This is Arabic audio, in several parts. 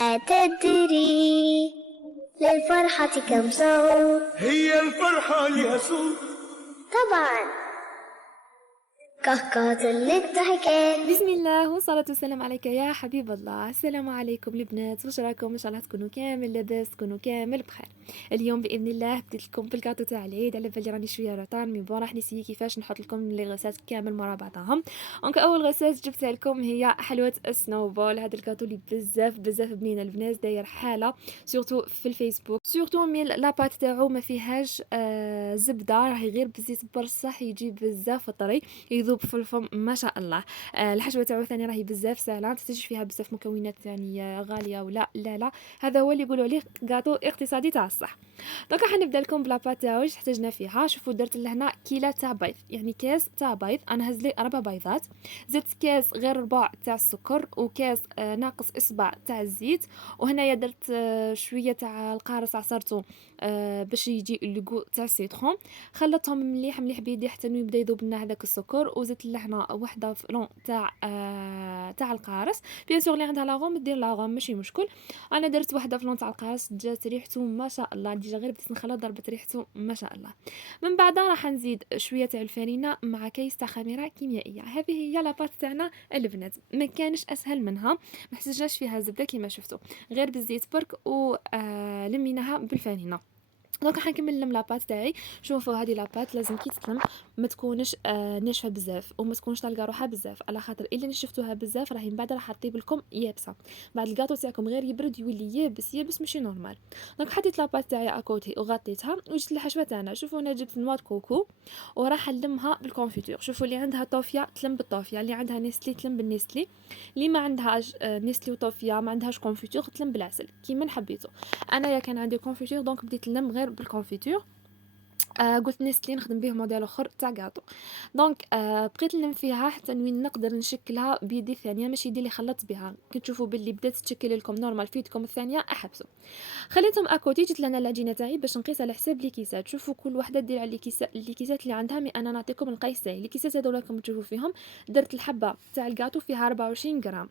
أتدري للفرحة كم صوت؟ هي الفرحة لها صوت. طبعا كهكهة للضحكات. بسم الله والصلاة والسلام عليك يا حبيب الله. السلام عليكم البنات، واش راكم؟ ان شاء الله تكونوا كامل لاباس، تكونوا كامل بخير. اليوم باذن الله بديت لكم بالكاطو تاع العيد، على بالي راني شويه روطار مي بون راح نسيي كيفاش نحط لكم لي غوسات كامل مع بعضهم. دونك اول غوسات جبتها لكم هي حلوه سنوبول. هذا الكاطو اللي بزاف بنينه البنات، داير حاله سورتو في الفيسبوك، سورتو مي لاباط تاعو ما فيهاش زبده، راهي غير بالزيت برصح، يجي بزاف طري، يذوب في الفم ما شاء الله. الحشوه تاعو ثاني راهي بزاف ساهله، ما تحتاجش فيها بزاف مكونات يعني غاليه ولا لا. هذا هو اللي يقولوا عليه كاطو اقتصادي تاع الصح. دونك راح نبدا لكم بلاباط تاعو. واش احتاجنا فيها؟ شوفوا درت لهنا كيله تاع بيض، يعني كاس تاع بيض، انا هز لي 4 بيضات، زدت كاس غير ربع تاع السكر، وكاس ناقص اصبع تاع الزيت، وهنايا درت شويه تاع القارص عصرته باش يجي اللقو تاع السيترون. خلطتهم مليح بيدي حتى يبدا يذوب لنا هذاك السكر، وزدت لهنا وحده فلون تاع تاع القارص. بيان سور اللي عندها لاغوم دير لاغوم ماشي مشكل. انا درت وحده فلون تاع القارص، جات ريحته ما شاء الله، ديجا غير بديت نخلط ضربت ريحته ما شاء الله. من بعد راح نزيد شويه تاع الفرينه مع كيس تاع خميره كيميائيه. هذه هي لاباط تاعنا البنات، ما كانش اسهل منها، ما احتاجناش فيها زبده كيما شفتوا، غير بالزيت برك و لميناها بالفرينه. دونك راح نكمل نلم لاباط تاعي. شوفوا هذه لاباط لازم كي تتلم ما تكونش ناشفه بزاف، وما تكونش طالقه روحها بزاف، على خاطر الا نشفتوها بزاف راهي من بعد راح تطيب لكم يابسه، بعد الكاطو تاعكم غير يبرد يولي يابس ماشي نورمال. دونك حطيت لاباط تاعي اكوتي وغطيتها، وجبت الحشوه تاعنا. شوفوا انا جبت نواه كوكو وراح نلمها بالكونفيتور. شوفوا اللي عندها طوفيه تلم بالطوفيه، اللي عندها نيسلي تلم بالنيسلي، اللي ما عندهاش نيسلي وطوفيه ما عندهاش كونفيتور تلم بالعسل كيما حبيتو. انا يا كان عندي كونفيتور دونك بديت نلم غير بالكونفيتور. قلت نيسلي نخدم به موديل اخر تاع كاطو. دونك بقيت نلم فيها حتى وين نقدر نشكلها بيدي الثانيه، ماشي يدي اللي خلطت بها. كي تشوفوا باللي بدات تشكل لكم نورمال في يدكم الثانيه احبسوا. خليتهم اكوتي. جيت لنا العجينه تاعي باش نقيس على حساب لي كيسات. شوفوا كل وحده دير على لي كيسات اللي عندها، مي انا نعطيكم القيس تاعي. لي كيسات هذولا راكم تشوفوا فيهم درت الحبه تاع الكاطو فيها 24 غرام،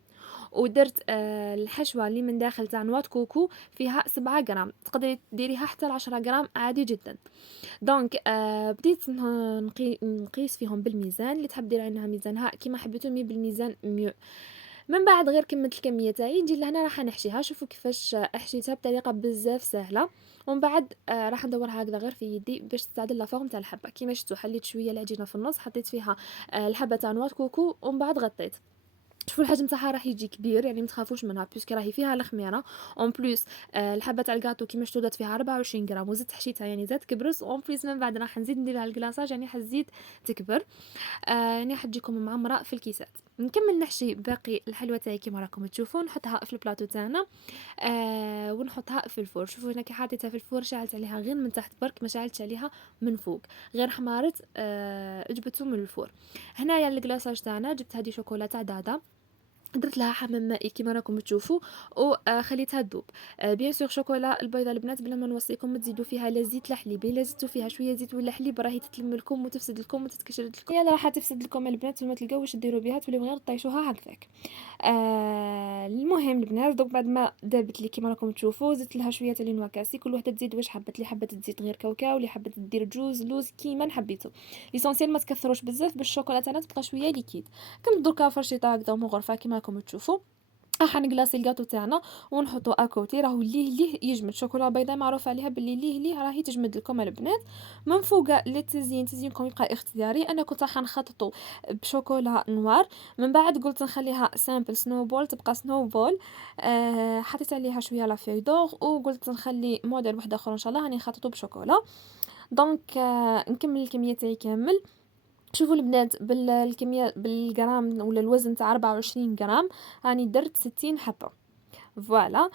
ودرت الحشوه اللي من داخل تاع نواه كوكو فيها 7 غرام، تقدري ديريها حتى ل 10 غرام عادي جدا. دونك بديت نقيس فيهم بالميزان، اللي تحب دير عندها ميزانها كيما حبيتو، مي بالميزان ميو. من بعد غير كملت الكميه تاعي، نجي لهنا راح نحشيها. شوفوا كيفاش احشيتها بطريقه بزاف سهله. ومن بعد راح ندورها هكذا غير في يدي باش تستعدل لا فورم تاع الحبه. كيما شفتوا حليت شويه العجينه في النص، حطيت فيها الحبه تاع نواه كوكو، ومن بعد غطيت. شوفوا الحجم تاعها راح يجي كبير، يعني ما تخافوش منها بيسكو راهي فيها الخميره. اون بليس الحبه تاع الكاطو كيما شفتوا دات فيها 24 غرام، وزدت حشيتها يعني زاد كبرت. اون بليس من بعد راح نزيد ندير لها الكلاصاج، يعني حتزيد تكبر. يعني حتجيكم معمره في الكيسات. نكمل نحشي باقي الحلوه تاعي كيما راكم تشوفوا، نحطها في البلاطو تاعنا ونحطها في الفور. شوفوا هنا كي حطيتها في الفور شعلت عليها غير من تحت برك، ما شعلتش عليها من فوق، غير حمارت جبته من الفور. هنايا الكلاصاج تاعنا جبت هذه شوكولا تاع دادا، درت لها حمام مائي كيما راكم تشوفوا وخليتها تذوب. بيان سور شوكولا البيضه البنات بلا ما نوصيكم ما تزيدوا فيها لا زيت لا حليب، الا زدتوا فيها شويه زيت ولا حليب راهي تتلم لكم وتفسد لكم وتتكشر لكم، يلا راح تفسد لكم البنات وما تلقاو واش ديروا بها، توليو غير طيشوها هكذاك. المهم البنات دوك بعد ما دابت لي كيما راكم تشوفوا زدت لها شويه تاع لينوا كاسي، كل وحده تزيد واش حبت، اللي حبت تزيد غير كاوكاو، اللي حبت دير جوز لوز كيما حبيتو. ليسونسيال ما تكثروش بزاف باش الشوكولا تاعنا تبقى شويه ليكيد. كم دركا فرشيطه هكذا من غرفه كيما راكم تشوفوا. راح نقلاصي الكاطو تاعنا ونحطو اكوتي، راهو ليه يجمد. شوكولا بيضاء معروف عليها باللي ليه راهي تجمد لكم البنات. من فوق للتزيين تزيينكم يبقى اختياري، انا كنت راح نخططو بشوكولا نوار، من بعد قلت نخليها سامبل سنوبول تبقى سنوبول. حطيت عليها شويه لا فيي دور، وقلت نخلي موديل واحد اخر ان شاء الله راني نخططو بشوكولا. دونك نكمل الكميه تاعي كامل. شوفوا البنات بالكميه بالجرام ولا الوزن تاع 24 غرام راني درت 60 حبه. فوالا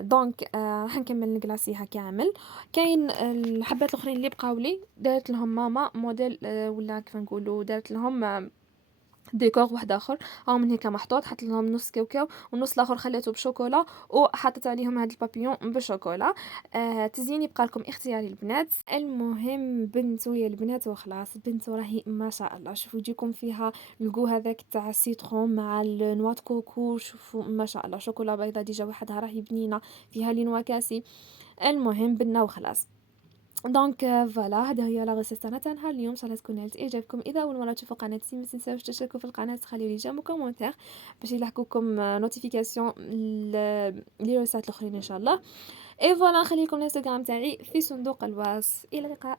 دونك راح نكمل نقلاصيها كامل. كاين الحبات الاخرين اللي بقاو لي دارت لهم ماما موديل ولا كيف نقولوا دارت لهم ديكور واحد اخر هاو من هيك محطوط، حطيت لهم نص كاوكاو والنص الاخر خليته بشوكولا وحطيت عليهم هاد البابيون بشوكولا. تزيين يبقى لكم اختياري البنات. المهم بنتو يا البنات وخلاص، بنتو راهي ما شاء الله. شوفوا يجيكم فيها الجو هذاك تاع السيترون مع النوا كوكو، شوفوا ما شاء الله. شوكولا بيضاء ديجا وحدها راهي بنينه، فيها لي نوا كاسي. المهم بنا وخلاص. دونك فوالا هذه هي لا غوسيت تاعنا نهار اليوم. ان شاء الله تكون نالت اعجابكم. اذا اول مره تشوفوا قناتي ما تنساوش تشتركوا في القناه، تخليوا لي جيم وكومونتير باش يلحقوكم نوتيفيكاسيون لي روسات الاخرين ان شاء الله. اي فوالا نخليكم الانستغرام تاعي في صندوق الوصف. الى اللقاء.